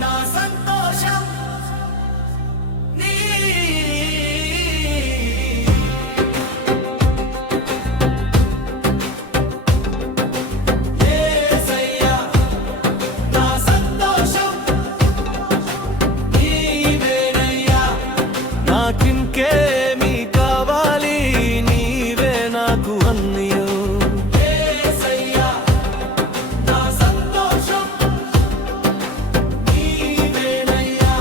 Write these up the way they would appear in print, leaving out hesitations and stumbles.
నా సంతోషం యేసయ్యా నా సంతోషం నీవేనయ్యా నాకింకేమీ కావాలి నీవే నాకు అన్నయ్యో యేసయ్యా నా సంతోషం నీవేనయ్యా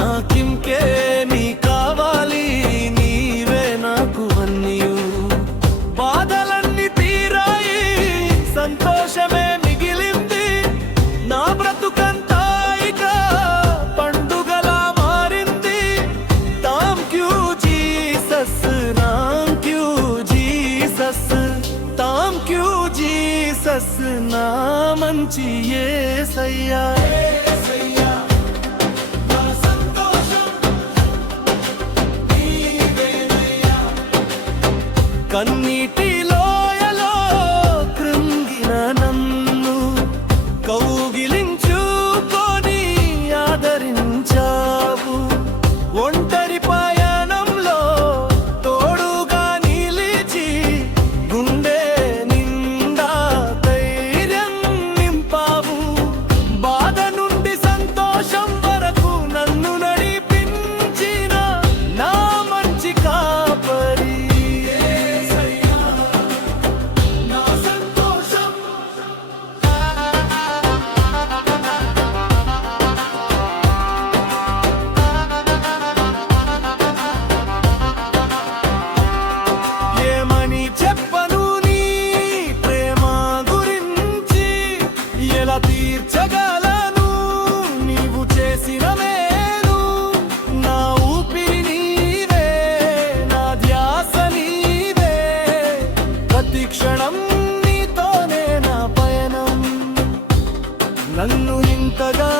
నాకింకేమీ కావాలి నీవే నాకు అన్నయ్యో బాధలన్నీ తీరాయి సంతోషమే మిగిలింది నా బ్రతుకంతా ఇక పండుగలా మారింది thank you Jesus thank you Jesus thank you Jesus నా మంచి యేసయ్యా యేసయ్యా నా సంతోషం నీవేనయ్యా కన్నీటి లోయలో కృంగిన నన్ను కౌగిలించుకొని ఆదరించావు ఒంటరి పయనంలో తోడుగా నిలిచి గుండె నిండా ధైర్యం నింపావు బాధ నుండి సంతోషం వరకు నన్ను నడిపించిన నా మంచి కాపరి యేసయ్యా నా సంతోషం ఏమని చెప్పను నీ ప్రేమ గురించి ఎలా తీర్చగలను నీవు చేసిన మేలు నా ఊపిరి నీవే నా ధ్యాస నీవే ప్రతి క్షణం నీతోనే నా పయనం నన్ను ఇంతగా